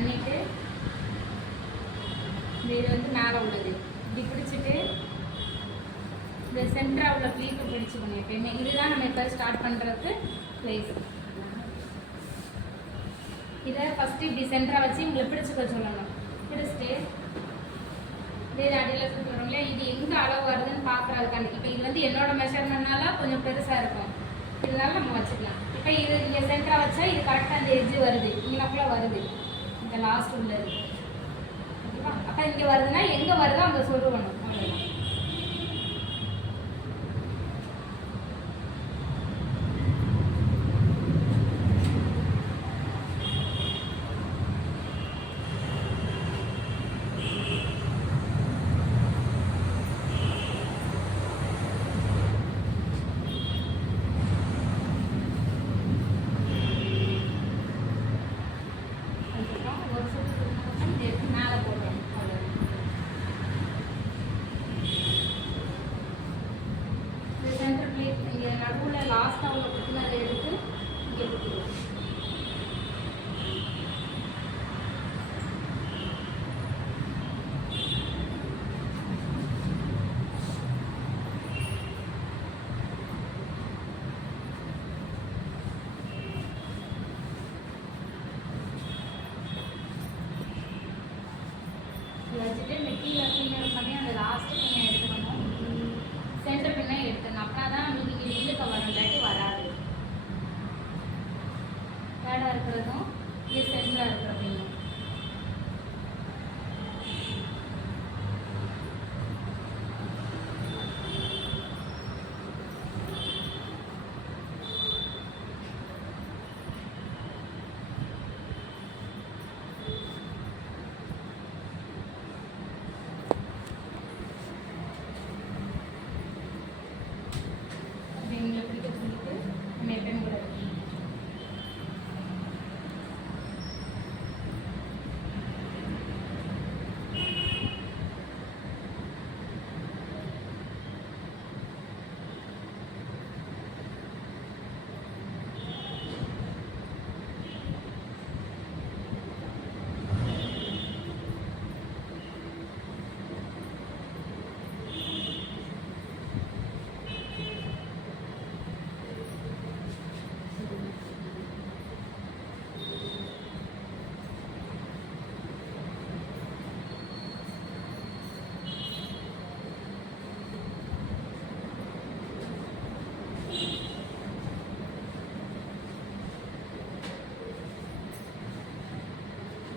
பண்ணிவிட்டு இது வந்து மேலே உள்ளது இப்படி பிடிச்சிட்டு இந்த சென்டராக உள்ள ப்ளீட்டை பிடிச்சிக்கணும் எப்பயுமே. இதுதான் நம்ம இப்போ ஸ்டார்ட் பண்ணுறதுக்கு ப்ளேஸ். இதை ஃபஸ்ட்டு இப்படி சென்டராக வச்சு உங்களை பிடிச்சிக்க சொல்லணும். பிடிச்சிட்டு இதே அடியில் சுற்றுறோம் இல்லையா, இது எங்கே அளவு வருதுன்னு பார்க்குறதுக்காண்டி. இப்போ இது வந்து என்னோட மெஷர்மெண்ட்னால கொஞ்சம் பெருசாக இருக்கும், இதனால நம்ம வச்சுக்கலாம். இப்போ இது இங்கே சென்டராக வச்சா இது கரெக்டாக அந்த எட்ஜு வருது, இங்கனக்குள்ளே வருது, இந்த லாஸ்ட் உள்ளது. ஓகேவா? அப்போ இங்கே வருதுன்னா எங்கே வருதோ அங்கே சொல்லுவணும். அவ்வளோதான். நடுவில் லாஸ்ட்டாக உள்ள குத்தினதை எடுத்து இங்கே குத்திடுவோம். வச்சுட்டு இந்த கீழே பார்த்தீங்கன்னா அந்த லாஸ்ட்டு பின்னை எடுத்துக்கணும், சென்டர் பின்னை எடுத்துக்கணும். அப்படின்னா தான் நம்மளுக்கு இங்கே இழுக்க வரும், இல்லாட்டி வராது. தேர்டாக இருக்கிறதும் இது சென்டராக இருக்கிற பின்னும்.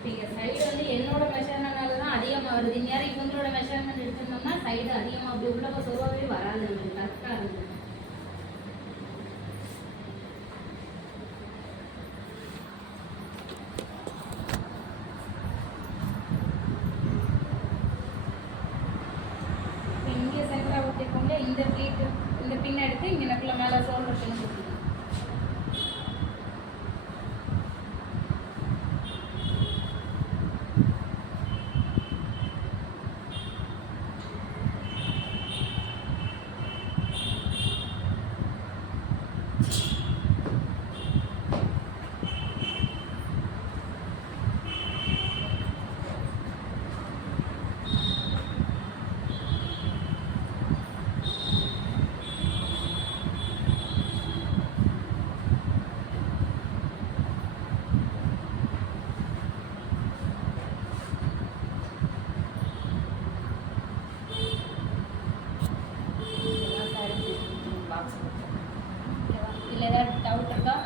நீங்கள் சைடு வந்து என்னோட மெஷர்மெண்ட்னால தான் அதிகமாக வருது. இந்நேரம் இவங்களோட மெஷர்மெண்ட் எடுத்துருந்தோம்னா சைடு அதிகமாக அப்படி உள்ளவங்க சொருவாவே வராது, நம்மளுக்கு கரெக்டாக இருந்தது.